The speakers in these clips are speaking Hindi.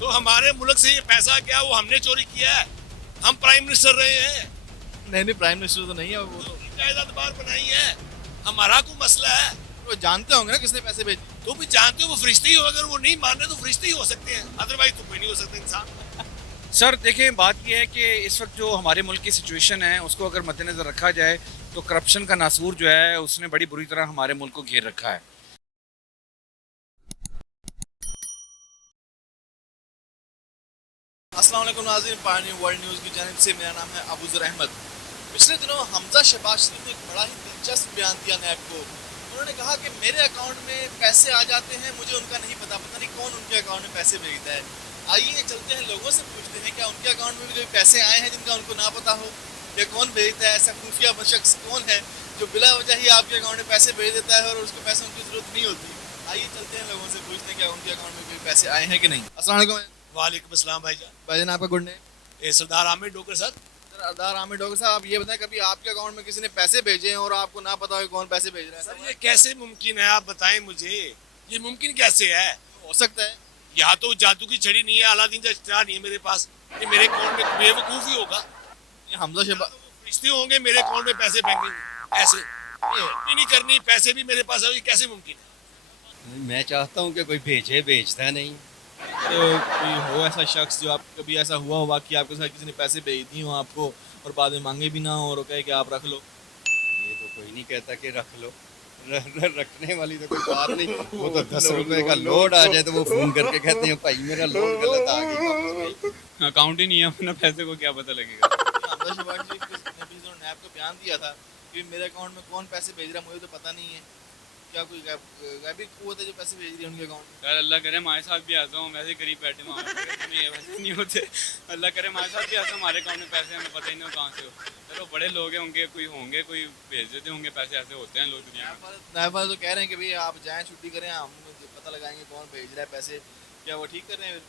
तो हमारे मुल्क से ये पैसा क्या वो हमने चोरी किया है? हम प्राइम मिनिस्टर रहे हैं, नहीं नहीं, प्राइम मिनिस्टर तो नहीं है वो तो। जायदाद बार बनाई है, हमारा कोई मसला है? वो जानते होंगे ना किसने पैसे भेजे। तो भी जानते हो वो फरिश्ते ही हो, अगर वो नहीं मान रहे तो फरिश्ते ही हो सकते हैं, अदरवाइज तो कोई नहीं हो सकता इंसान। सर देखें, बात यह है कि इस वक्त जो हमारे मुल्क की सिचुएशन है उसको अगर मद्देनज़र रखा जाए तो करप्शन का नासूर जो है उसने बड़ी बुरी तरह हमारे मुल्क को घेर रखा है। अस्सलाम वालेकुम नाज़रीन, पानी वर्ल्ड न्यूज़ की जानिब से मेरा नाम है अबूज़र अहमद। पिछले दिनों हमजा शहबाज शरीफ ने एक बड़ा ही दिलचस्प बयान दिया नैब को। उन्होंने कहा कि मेरे अकाउंट में पैसे आ जाते हैं, मुझे उनका नहीं पता, पता नहीं कौन उनके अकाउंट में पैसे भेजता है। आइए चलते हैं, लोगों से पूछते हैं क्या उनके अकाउंट में भी कोई पैसे आए हैं जिनका उनको ना पता हो, या कौन भेजता है, ऐसा खुफिया शख्स कौन है जो बिला वजह ही आपके अकाउंट में पैसे भेज देता है और उसको पैसों की जरूरत नहीं होती। आइए चलते हैं, लोगों से पूछते हैं क्या उनके अकाउंट में कोई पैसे आए हैं कि नहीं। अस्सलाम वालेकुम वालेकुम अस्सलाम भाईजान। भाईजान, आपका गुड नेम? सरदार आमिर डोकर सर। सरदार आमिर डॉक्टर साहब, आप ये बताएं कभी आपके अकाउंट में किसी ने पैसे भेजे हैं और आपको ना पता हो कौन पैसे भेज रहा है? सर ये कैसे मुमकिन है, आप बताएं मुझे, ये मुमकिन कैसे है? हो सकता है। यहाँ तो जादू की छड़ी नहीं है, अलादीन का चिराग नहीं है मेरे पास, ये मेरे अकाउंट में बेवकूफ ही होगा। ये हमजा शहबाज रिश्ते होंगे मेरे अकाउंट में पैसे फेंकेंगे ऐसे, ये नहीं करनी, पैसे भी मेरे पास है, ये कैसे मुमकिन है? मैं चाहता हूँ कि कोई भेजे, भेजता नहीं। तो कोई हो ऐसा शख्स जो आप कभी ऐसा हुआ होगा कि आपके साथ किसी ने पैसे भेज दिए हो आपको और बाद में मांगे भी ना हो और कहे कि आप रख लो? ये तो कोई नहीं कहता कि रख लो, रखने वाली तो कोई बात नहीं। वो तो 10 रुपए का लोड आ जाए तो वो फोन करके कहते हैं भाई मेरा लोड गलत आ गया। अकाउंट ही नहीं है अपना, पैसे को क्या पता लगेगा। हमजा शहबाज जी ने भी जो नैब को बयान दिया था कि मेरे अकाउंट में कौन पैसे भेज रहा है मुझे तो पता नहीं है, क्या कोई गैबी कुव्वत है जो पैसे भेज रही है उनके अकाउंट में? यार अल्लाह करे हमारे साथ भी ऐसा हो, वैसे करीब बैठे हुए वैसे नहीं होते। अल्लाह करे हमारे साथ भी ऐसा, हमारे अकाउंट में पैसे हमें पता ही नहीं हो कहाँ से हो। चलो बड़े लोग हैं, उनके कोई होंगे, कोई भेज देते होंगे पैसे, ऐसे होते हैं लोग दुनिया में। नैब वाले तो कह रहे हैं कि भाई आप जाएं छुट्टी करें, हम पता लगाएंगे कौन भेज रहा है पैसे। क्या वो ठीक कर रहे हैं?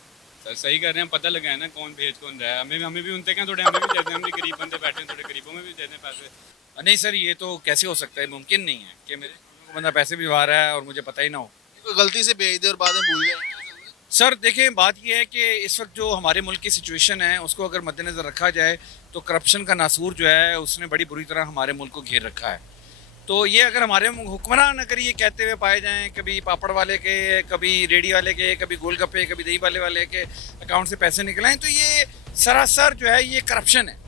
सर सही कर रहे हैं, पता लगाए ना कौन भेज कौन रहा है। हमें भी उनसे क्या, थोड़े हमें भी दे दें, हम भी गरीब बंदे बैठे हैं, थोड़े गरीबों में भी दे दें पैसे। नहीं सर, ये तो कैसे हो सकता है, मुमकिन नहीं है कि मेरे को बंदा पैसे भिजवा रहा है और मुझे पता ही ना हो। कोई गलती से भेज दे और बाद में भूल जाए? सर देखें, बात यह है कि इस वक्त जो हमारे मुल्क की सिचुएशन है उसको अगर मद्देनज़र रखा जाए तो करप्शन का नासूर जो है उसने बड़ी बुरी तरह हमारे मुल्क को घेर रखा है। तो ये अगर हमारे हुक्मरान अगर ये कहते हुए पाए जाएं कभी पापड़ वाले के, कभी रेडी वाले के, कभी गोलगप्पे, कभी दही वाले के अकाउंट से पैसे निकलाएं, तो ये सरासर जो है ये करप्शन है।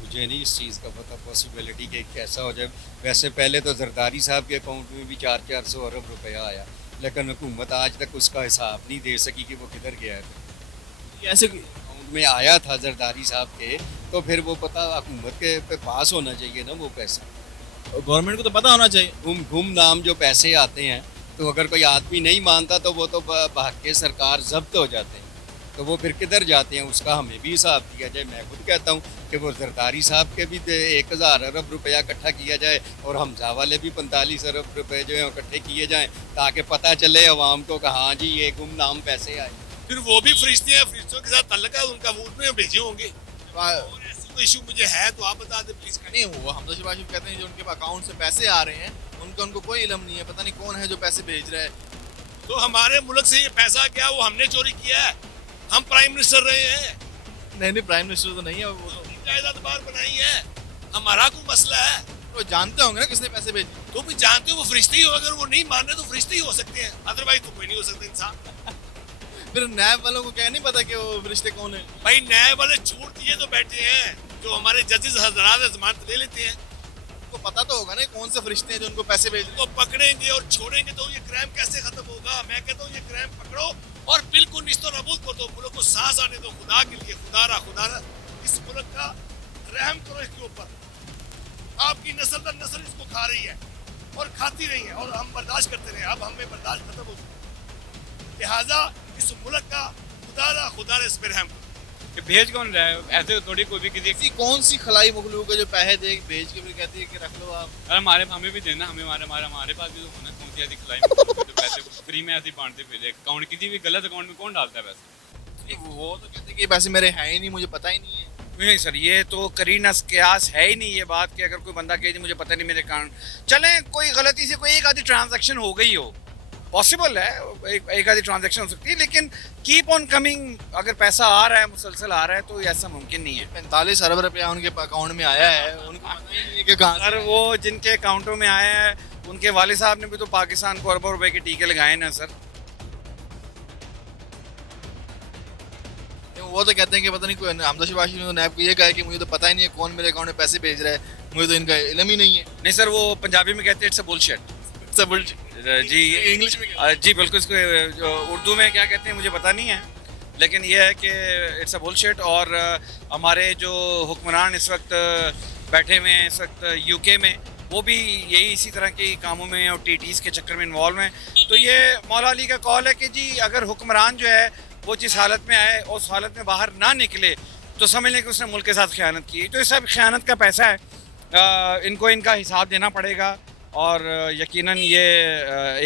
मुझे नहीं इस चीज़ का पता, पॉसिबिलिटी कि कैसा हो जाए। वैसे पहले तो जरदारी साहब के अकाउंट में भी 400-400 अरब रुपया आया, लेकिन हुकूमत आज तक उसका हिसाब नहीं दे सकी कि वो किधर गया है। ऐसे अकाउंट में आया था जरदारी साहब के, तो फिर वो पता हुकूमत के पे पास होना चाहिए ना वो पैसा। गवर्नमेंट को तो पता होना चाहिए। गुम नाम जो पैसे आते हैं, तो अगर कोई आदमी नहीं मानता तो वो तो भाग के सरकार जब्त हो जाते हैं, तो वो फिर किधर जाते हैं उसका हमें भी हिसाब दिया जाए। मैं खुद कहता हूँ कि वो जरदारी साहब के भी 1000 अरब रुपया इकट्ठा किया जाए और हमजा वाले भी 45 अरब रुपए जो है इकट्ठे किए जाएं, ताकि पता चले अवाम को कि हाँ जी ये गुमनाम पैसे आए। फिर वो भी फरिश्ते हैं, फरिश्तों के साथ तल्लक है उनका, वो उसमें भेजे होंगे। और ऐसी कोई इशू मुझे है तो आप बता दें प्लीज। नहीं हुआ, हमजा शहबाज शरीफ कहते हैं जो उनके अकाउंट से पैसे आ रहे हैं उनको कोई इल्म नहीं है, पता नहीं कौन है जो पैसे भेज रहा है। तो हमारे मुल्क से ये पैसा क्या वो हमने चोरी किया है? हम प्राइम मिनिस्टर रहे हैं, नहीं नहीं, प्राइम मिनिस्टर तो नहीं है वो तो। जायदाद बार बनाई है, हमारा कोई मसला है? वो जानते होंगे ना किसने पैसे भेजे। तो भी जानते हो वो फरिश्ते ही हो, अगर वो नहीं मान रहे तो फरिश्ते ही हो सकते हैं, अदरवाइज तो कोई नहीं हो सकता इंसान। फिर नैब वालों को क्या नहीं पता कि वो रिश्ते कौन है? भाई नए वाले छूट दिए तो बैठे हैं, जो हमारे जजेस हजरात जमानत ले लेते हैं, उनको पता तो होगा ना कौन से फरिश्ते हैं जो उनको पैसे भेज रहे तो पकड़ेंगे और छोड़ेंगे तो ये क्राइम कैसे खत्म होगा? मैं कहता हूँ ये क्राइम पकड़ो और बिल्कुल निस्तो नबूद कर दो, मुल्क को सांस आने दो खुदा के लिए। खुदारा इस मुल्क का रहम करो इसके ऊपर। आपकी नस्ल दर नस्ल इसको खा रही है और खाती रही है और हम बर्दाश्त करते रहे, अब हमें बर्दाश्त खत्म हो चुका। लिहाजा इस मुल्क का खुदारा इस पर रहम करो। कि भेज कौन रहा है, ऐसे थोड़ी कोई भी किसी। ऐसी कौन सी खलाई मखलूक है जो पैसे दे भेज के फिर कहती है कि रख लो आप? अरे हमें भी देना, हमारे पास भी तो होना। कौन सी ऐसी खिलाई जो पैसे फ्री में ऐसे बांटते फिर अकाउंट, किसी भी गलत अकाउंट में कौन डालता है पैसे? वो तो कहते हैं कि पैसे मेरे हैं ही नहीं, मुझे पता ही नहीं है। नहीं सर, ये तो करीना कयास है ही नहीं ये बात कि अगर कोई बंदा कहे मुझे पता नहीं मेरे अकाउंट, चलें कोई गलती से कोई एक आधी ट्रांजैक्शन हो गई हो पॉसिबल है, एक आधी ट्रांजैक्शन हो सकती है, लेकिन कीप ऑन कमिंग, अगर पैसा आ रहा है मुसलसल आ रहा है तो ऐसा मुमकिन नहीं है। 45 अरब रुपया उनके अकाउंट में आया है, उनको पता ही नहीं है कि कहाँ सर वो जिनके अकाउंटों में आया है उनके वालिद साहब ने भी तो पाकिस्तान को अरबों रुपए के टीके लगाए ना सर। से। वो तो कहते हैं कि पता नहीं कोई हमजा शबाशी ने नैब को ये कहा है कि मुझे तो पता ही नहीं है कौन मेरे अकाउंट में पैसे भेज रहा है, मुझे तो इनका इल्म ही नहीं है। नहीं सर, वो पंजाबी में कहते हैं इट्स अ बुलशिट। जी इंग्लिश में जी बिल्कुल, इसको उर्दू में क्या कहते हैं मुझे पता नहीं है, लेकिन यह है कि इट्स अ बुलशिट। और हमारे जो हुक्मरान इस वक्त बैठे हुए हैं इस वक्त यूके में, वो भी यही इसी तरह के कामों में और टीटीज़ के चक्कर में इन्वॉल्व हैं। तो ये मौला अली का कॉल है कि जी अगर हुक्मरान जो है वो जिस हालत में आए और उस हालत में बाहर ना निकले तो समझ लें कि उसने मुल्क के साथ ख़यानत की। तो ये सब ख़यानत का पैसा है, इनको इनका हिसाब देना पड़ेगा और यकीनन ये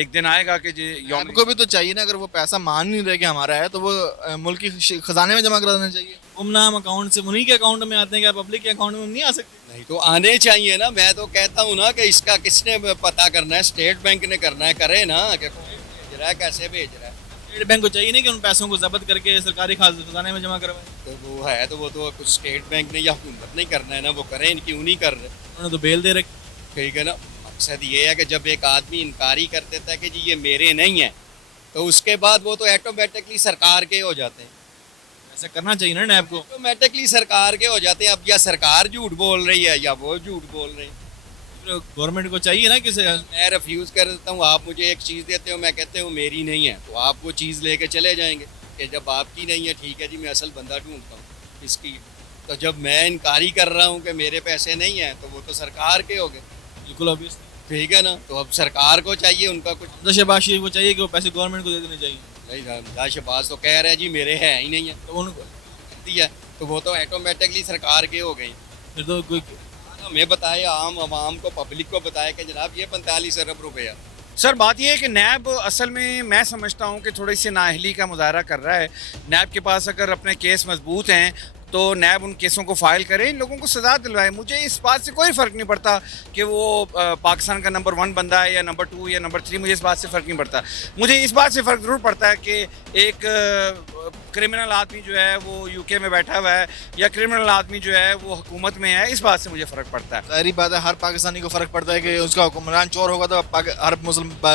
एक दिन आएगा कि जी यौम को भी तो चाहिए ना, अगर वो पैसा मान नहीं रहे कि हमारा है तो वो मुल्क की खजाने में जमा करा देना चाहिए। गुमनाम अकाउंट से उन्हीं के अकाउंट में आते हैं, क्या पब्लिक के अकाउंट में नहीं आ सकते? नहीं तो आने चाहिए ना। मैं तो कहता हूँ ना कि इसका किसने पता करना है, स्टेट बैंक ने करना है, करे ना कि कौन भेज रहा है, कैसे भेज रहा है। स्टेट बैंक को चाहिए नहीं कि उन पैसों को जब्त करके सरकारी खजाने में जमा करवाए। तो वो है तो वो तो कुछ स्टेट बैंक ने या हुकूमत नहीं करना है ना, वो करें, क्यों नहीं कर रहे। उन्होंने तो बेल दे रखी। ठीक है ना। मकसद ये है कि जब एक आदमी इनकारी कर देता है कि जी ये मेरे नहीं है, तो उसके बाद वो तो ऑटोमेटिकली सरकार के हो जाते हैं। ऐसा करना चाहिए ना नैब को। ऑटोमेटिकली सरकार के हो जाते हैं। अब या सरकार झूठ बोल रही है या वो झूठ बोल रहे हैं। गवर्नमेंट को चाहिए ना कि मैं रिफ्यूज़ कर देता हूँ, आप मुझे एक चीज़ देते हो, मैं कहते हूँ मेरी नहीं है, तो आप वो चीज़ लेके चले जाएंगे कि जब आपकी नहीं है ठीक है जी, मैं असल बंदा ढूंढता हूँ इसकी। तो जब मैं इनकारी कर रहा हूँ कि मेरे पैसे नहीं हैं, तो वो तो सरकार के हो गए। बिल्कुल ऑब्वियस, ठीक है ना। तो अब सरकार को चाहिए उनका कुछ। हमजा शहबाज शरीफ को चाहिए कि वो पैसे गवर्नमेंट को दे देने चाहिए। नहीं, हमजा शहबाज तो कह रहे हैं जी मेरे है ही नहीं है, तो उनको दिया तो वो तो ऑटोमेटिकली सरकार के हो गई। फिर तो कोई हमें बताए, आम आवाम को, पब्लिक को बताए कि जनाब ये 45 अरब रुपया। सर बात यह है कि नैब असल में मैं समझता हूँ कि थोड़ी सी नाअहली का मुजाहरा कर रहा है। नैब के पास अगर अपने केस मजबूत हैं तो नैब उन केसों को फाइल करे, इन लोगों को सज़ा दिलवाए। मुझे इस बात से कोई फ़र्क नहीं पड़ता कि वो पाकिस्तान का नंबर 1 बंदा है या नंबर 2 या नंबर 3, मुझे इस बात से फ़र्क नहीं पड़ता। मुझे इस बात से फ़र्क ज़रूर पड़ता है कि एक क्रिमिनल आदमी जो है वो यूके में बैठा हुआ है या क्रिमिनल आदमी जो है वो हुकूमत में है, इस बात से मुझे फ़र्क पड़ता है। सारी बात है, हर पाकिस्तानी को फ़र्क पड़ता है कि उसका हुक्मरान चोर होगा तो हर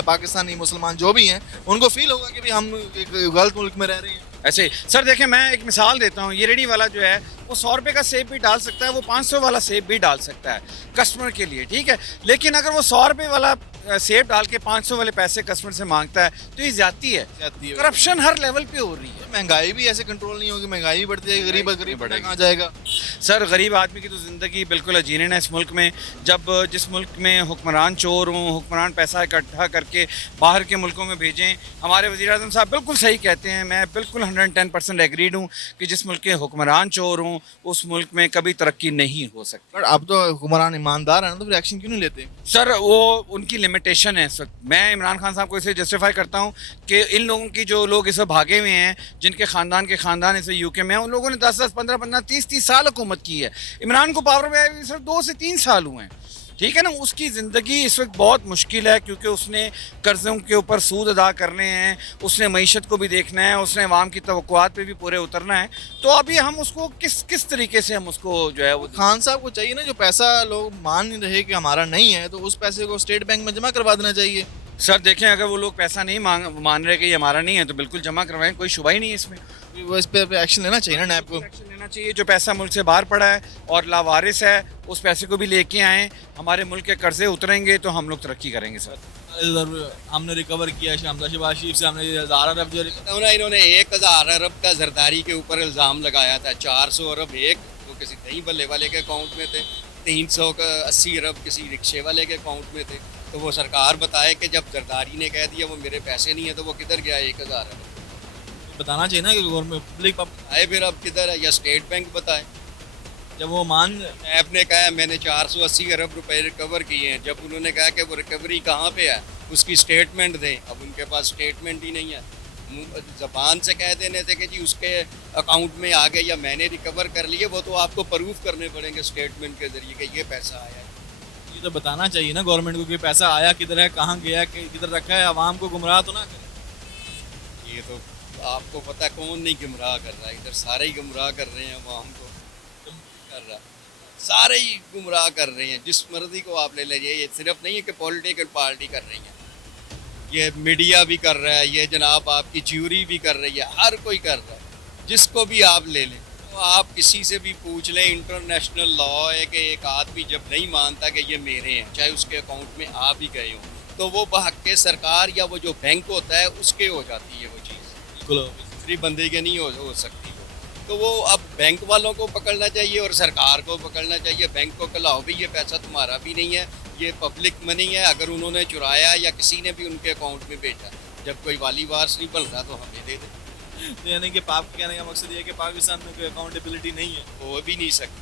पाकिस्तानी मुसलमान जो भी हैं उनको फील होगा कि भाई हम एक गलत मुल्क में रह रहे हैं। ऐसे सर देखें, मैं एक मिसाल देता हूँ, ये रेडी वाला जो है वो 100 रुपये का सेब भी डाल सकता है, वो 500 वाला सेब भी डाल सकता है कस्टमर के लिए, ठीक है। लेकिन अगर वो 100 रुपये वाला सेब डाल के 500 वाले पैसे कस्टमर से मांगता है तो ये ज्यादती है। करप्शन हर लेवल पे हो रही है। महंगाई भी ऐसे कंट्रोल नहीं होगी, महंगाई भी बढ़ती जाएगी, गरीब कहाँ जाएगा। सर गरीब आदमी की तो ज़िंदगी बिल्कुल अजीनन है इस मुल्क में। जब जिस मुल्क में हुक्मरान चोर हों, हुक्मरान पैसा इकट्ठा करके बाहर के मुल्कों में भेजें, हमारे वज़ीर-ए-आज़म साहब बिल्कुल सही कहते हैं, मैं बिल्कुल 110% एग्रीड हूँ कि जिस मुल्क के हुक्मरान चोर हों उस मुल्क में कभी तरक्की नहीं हो सकती। बट अब तो हुक्मरान ईमानदार है ना, तो फिर एक्शन क्यों नहीं लेते? सर वो उनकी लिमिटेशन है इस वक्त। मैं इमरान खान साहब को इसे जस्टिफाई करता हूँ कि इन लोगों की जो लोग इसे भागे हुए हैं, जिनके ख़ानदान इसे यूके में हैं, उन लोगों ने 10-10, 15-15, 30-30 साल हुकूमत की है। इमरान को पावर में आए सिर्फ 2 से 3 साल हुए हैं, ठीक है ना। उसकी ज़िंदगी इस वक्त बहुत मुश्किल है क्योंकि उसने कर्ज़ों के ऊपर सूद अदा करने हैं, उसने मईशत को भी देखना है, उसने अवाम की तवक्कुआत पे भी पूरे उतरना है। तो अभी हम उसको किस तरीके से हम उसको जो है वो खान साहब को चाहिए ना, जो पैसा लोग मान नहीं रहे कि हमारा नहीं है, तो उस पैसे को स्टेट बैंक में जमा करवा देना चाहिए। सर देखें, अगर वो लोग पैसा नहीं मान रहे कि ये हमारा नहीं है तो बिल्कुल जमा करवाएं, कोई शुबा ही नहीं है इसमें। वो इस पे एक्शन लेना चाहिए ना नैब को। एक्शन लेना चाहिए। जो पैसा मुल्क से बाहर पड़ा है और लावारिस है, उस पैसे को भी लेके आएँ। हमारे मुल्क के कर्जे उतरेंगे तो हम लोग तरक्की करेंगे। सर हमने रिकवर किया हमजा शहबाज शरीफ से, हमने 1000 अरब जो इन्होंने 1000 अरब का जरदारी के ऊपर इल्ज़ाम लगाया था। 400 अरब एक वो किसी दही बल्ले वाले के अकाउंट में थे, 380 अरब किसी रिक्शे वाले के अकाउंट में थे। तो वो सरकार बताए कि जब जरदारी ने कह दिया वो मेरे पैसे नहीं है, तो वो किधर गया 1000 अरब? बताना चाहिए ना कि गवर्नमेंट पब्लिक आए, फिर अब किधर है, या स्टेट बैंक बताए। जब वो ऐप ने कहा मैंने 480 अरब रुपए रिकवर किए हैं, जब उन्होंने कहा कि वो रिकवरी कहाँ पे है उसकी स्टेटमेंट दें, अब उनके पास स्टेटमेंट ही नहीं है। ज़बान से कह देने थे कि जी उसके अकाउंट में आ गए या मैंने रिकवर कर लिए, वो तो आपको प्रूफ करने पड़ेंगे स्टेटमेंट के ज़रिए कि ये पैसा आया है। ये तो बताना चाहिए ना गवर्नमेंट को कि पैसा आया किधर है, कहाँ गया, किधर रखा है, आवाम को गुमराह तो ना करे। ये तो आपको पता कौन नहीं गुमराह कर रहा है, इधर सारे ही गुमराह कर रहे हैं अवाम को। कर रहा सारे ही गुमराह कर रहे हैं, जिस मर्जी को आप ले लीजिए। ये सिर्फ नहीं है कि पॉलिटिकल पार्टी कर रही है, ये मीडिया भी कर रहा है, ये जनाब आपकी ज्यूरी भी कर रही है, हर कोई कर रहा है। जिसको भी आप ले लें, तो आप किसी से भी पूछ लें, इंटरनेशनल लॉ है कि एक आदमी जब नहीं मानता कि ये मेरे हैं, चाहे उसके अकाउंट में आ भी गए हों, तो वो बहक सरकार या वो जो बैंक होता है उसके हो जाती है वो चीज़। बिल्कुल दूसरी बंदे के नहीं हो सकती वो। तो वो अब बैंक वालों को पकड़ना चाहिए और सरकार को पकड़ना चाहिए। बैंक को कहलाओ भी ये पैसा तुम्हारा भी नहीं है, ये पब्लिक मनी है, अगर उन्होंने चुराया या किसी ने भी उनके अकाउंट में भेजा, जब कोई वाली वारस नहीं बन रहा तो हमें दे दे। तो यानी कि पाक कहने का मकसद ये है कि पाकिस्तान में कोई अकाउंटेबिलिटी नहीं है। हो भी नहीं सकती,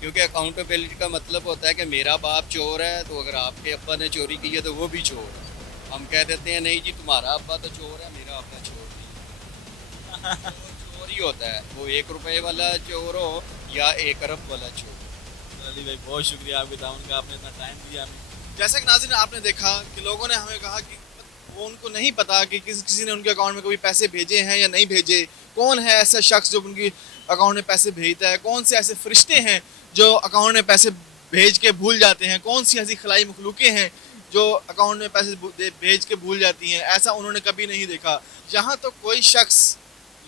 क्योंकि अकाउंटेबिलिटी का मतलब होता है कि मेरा बाप चोर है तो अगर आपके अब्बा ने चोरी की है तो वो भी चोर है। हम कह देते हैं नहीं जी तुम्हारा अब्बा तो चोर है, मेरा अब्बा चोर नहीं है। चोर ही होता है, वो 1 रुपए वाला चोर हो या 1 अरब वाला चोर। अली भाई बहुत शुक्रिया आपके ताउन का, आपने इतना टाइम दिया हमें। जैसा कि नाज़रीन आपने देखा कि लोगों ने हमें कहा कि वो उनको नहीं पता कि किसी ने उनके अकाउंट में कभी पैसे भेजे हैं या नहीं भेजे, कौन है ऐसा शख्स जो उनकी अकाउंट में पैसे भेजता है, कौन से ऐसे फरिश्ते हैं जो अकाउंट में पैसे भेज के भूल जाते हैं, कौन सी ऐसी खलाई मखलूकें हैं जो अकाउंट में पैसे भेज के भूल जाती हैं। ऐसा उन्होंने कभी नहीं देखा। जहाँ तो कोई शख्स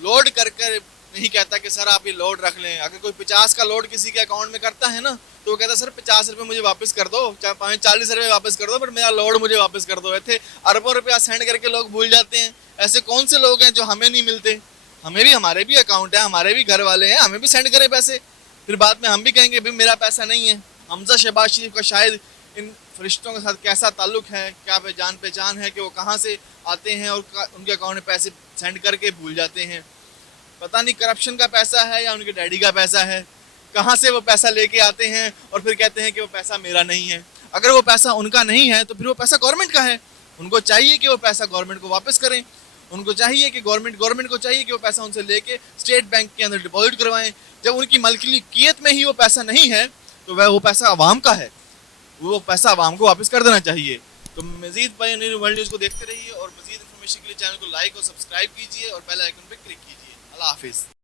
लोड कर कर नहीं कहता कि सर आप ये लोड रख लें। अगर कोई 50 का लोड किसी के अकाउंट में करता है ना, तो वो कहता है सर 50 रुपये मुझे वापस कर दो, चाहे 40 रुपये वापस कर दो, बट मेरा लोड मुझे वापस कर दो। ऐसे अरबों रुपया सेंड करके लोग भूल जाते हैं। ऐसे कौन से लोग हैं जो हमें नहीं मिलते? हमारे भी अकाउंट है, हमारे भी घर वाले हैं, हमें भी सेंड करें पैसे। फिर बाद में हम भी कहेंगे भाई मेरा पैसा नहीं है। हमजा शहबाज शरीफ का शायद इन फरिश्तों के साथ कैसा ताल्लुक है, क्या जान पहचान है कि वो कहाँ से आते हैं और उनके अकाउंट में पैसे सेंड करके भूल जाते हैं। पता नहीं करप्शन का पैसा है या उनके डैडी का पैसा है, कहाँ से वो पैसा लेके आते हैं और फिर कहते हैं कि वो पैसा मेरा नहीं है। अगर वो पैसा उनका नहीं है तो फिर वो पैसा गवर्नमेंट का है। उनको चाहिए कि वो पैसा गवर्नमेंट को वापस करें। उनको चाहिए कि गवर्नमेंट को चाहिए कि वो पैसा उनसे लेके स्टेट बैंक के अंदर डिपॉजिट करवाएं। जब उनकी मलकियत में ही वो पैसा नहीं है तो वह वो पैसा आवाम का है, वो पैसा आवाम को वापस कर देना चाहिए। तो मज़ीद पायोनियर वर्ल्ड न्यूज़ को देखते रहिए और मज़ीद इन्फॉर्मेशन के लिए चैनल को लाइक और सब्सक्राइब कीजिए और बेल आइकन पर क्लिक कीजिए। अल्लाह हाफिज़।